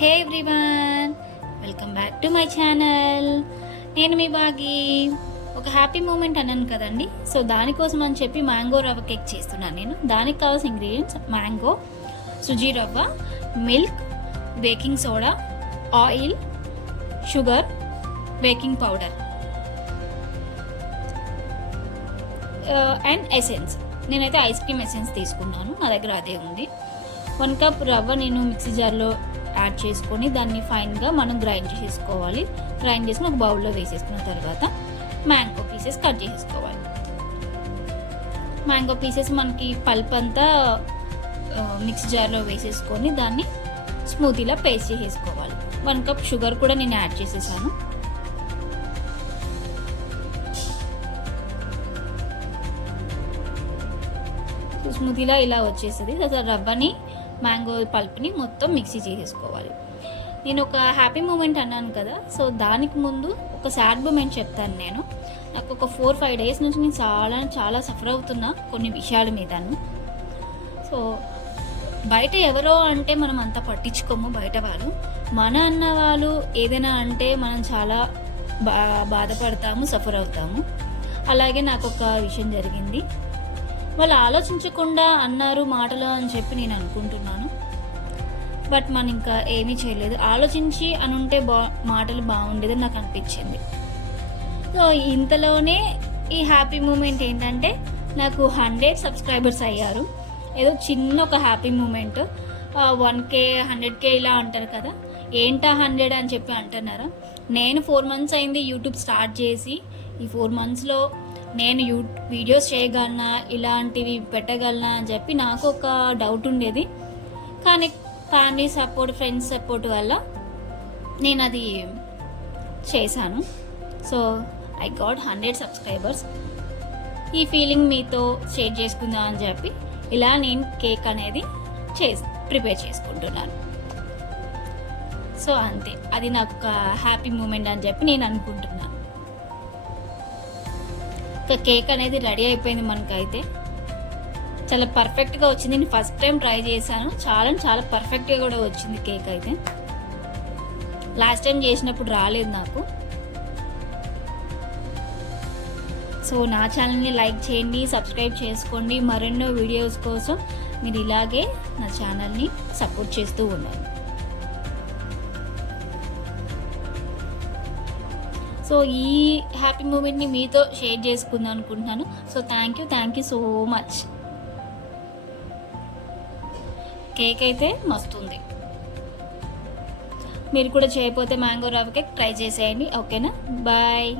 Hey everyone, welcome back to my channel. నేను మీ బాగి. ఒక happy moment అన్నాను కదండి, సో దానికోసం అని చెప్పి మ్యాంగో రవ్వ కేక్ చేస్తున్నాను నేను. దానికి కావాల్సిన ఇంగ్రీడియంట్స్: మ్యాంగో, సుజీ రవ్వ, milk, baking soda, oil, sugar, baking powder and essence. నేనైతే ఐస్ క్రీమ్ ఎసెన్స్ తీసుకున్నాను, నా దగ్గర అదే ఉంది. 1 కప్ రవ్వ నేను మిక్సీ జార్లో యాడ్ చేసుకొని దాన్ని ఫైన్గా మనం గ్రైండ్ చేసుకోవాలి. గ్రైండ్ చేసుకుని ఒక బౌల్లో వేసేసుకున్న తర్వాత మ్యాంగో పీసెస్ కట్ చేసేసుకోవాలి. మ్యాంగో పీసెస్ మనకి పల్ప్ అంతా మిక్సీ జార్లో వేసేసుకొని దాన్ని స్మూతీలా పేస్ట్ చేసేసుకోవాలి. 1 కప్ షుగర్ కూడా నేను యాడ్ చేసేసాను. స్మూతీలా ఇలా వచ్చేసింది. తర్వాత రవ్వని, మ్యాంగో పల్ప్ని మొత్తం మిక్సీ చేసేసుకోవాలి. నేను ఒక హ్యాపీ మూమెంట్ అన్నాను కదా, సో దానికి ముందు ఒక సాడ్ మూమెంట్ చెప్తాను. నాకు ఒక 4-5 డేస్ నుంచి నేను చాలా సఫర్ అవుతున్నా కొన్ని విషయాల మీదను. సో బయట ఎవరో అంటే మనం అంత పట్టించుకోము. బయట వాళ్ళు, మన అన్న వాళ్ళు ఏదైనా అంటే మనం చాలా బాధపడతాము, సఫర్ అవుతాము. అలాగే నాకు ఒక విషయం జరిగింది. వాళ్ళు ఆలోచించకుండా అన్నారు మాటలు అని చెప్పి నేను అనుకుంటున్నాను. బట్ మనం ఇంకా ఏమీ చేయలేదు. ఆలోచించి అనుంటే మాటలు బాగుండేదని నాకు అనిపించింది. సో ఇంతలోనే ఈ హ్యాపీ మూమెంట్ ఏంటంటే, నాకు 100 సబ్స్క్రైబర్స్ అయ్యారు. ఏదో చిన్న ఒక హ్యాపీ మూమెంట్. 1K 100K ఇలా అంటారు కదా, ఏంటా 100 అని చెప్పి అంటున్నారా? నేను 4 months అయింది యూట్యూబ్ స్టార్ట్ చేసి. ఈ 4 monthsలో నేను వీడియోస్ చేయగలనా, ఇలాంటివి పెట్టగలనా అని చెప్పి నాకు ఒక డౌట్ ఉండేది. కానీ ఫ్యామిలీ సపోర్ట్, ఫ్రెండ్స్ సపోర్ట్ వల్ల నేను అది చేశాను. So I got 100 subscribers. ఈ ఫీలింగ్ మీతో షేర్ చేసుకుందాం అని చెప్పి ఇలా నేను కేక్ అనేది ప్రిపేర్ చేసుకుంటున్నాను. సో అంతే, అది నాకు ఒక హ్యాపీ మూమెంట్ అని చెప్పి నేను అనుకుంటున్నాను. కేక్ అనేది రెడీ అయిపోయింది. మనకైతే చాలా పర్ఫెక్ట్గా వచ్చింది. నేను ఫస్ట్ టైం ట్రై చేశాను. చాలా పర్ఫెక్ట్గా కూడా వచ్చింది కేక్ అయితే. లాస్ట్ టైం చేసినప్పుడు రాలేదు నాకు. సో నా ఛానల్ని లైక్ చేయండి, సబ్స్క్రైబ్ చేసుకోండి. మరెన్నో వీడియోస్ కోసం మీరు ఇలాగే నా ఛానల్ని సపోర్ట్ చేస్తూ ఉండండి. సో ఈ హ్యాపీ మూమెంట్ని మీతో షేర్ చేసుకుందాం అనుకుంటున్నాను. So thank you so much. Cake అయితే మస్తు ఉంది. మీరు కూడా చేయకపోతే మ్యాంగో రవ్వ కేక్ ట్రై చేసేయండి. ఓకేనా? బాయ్.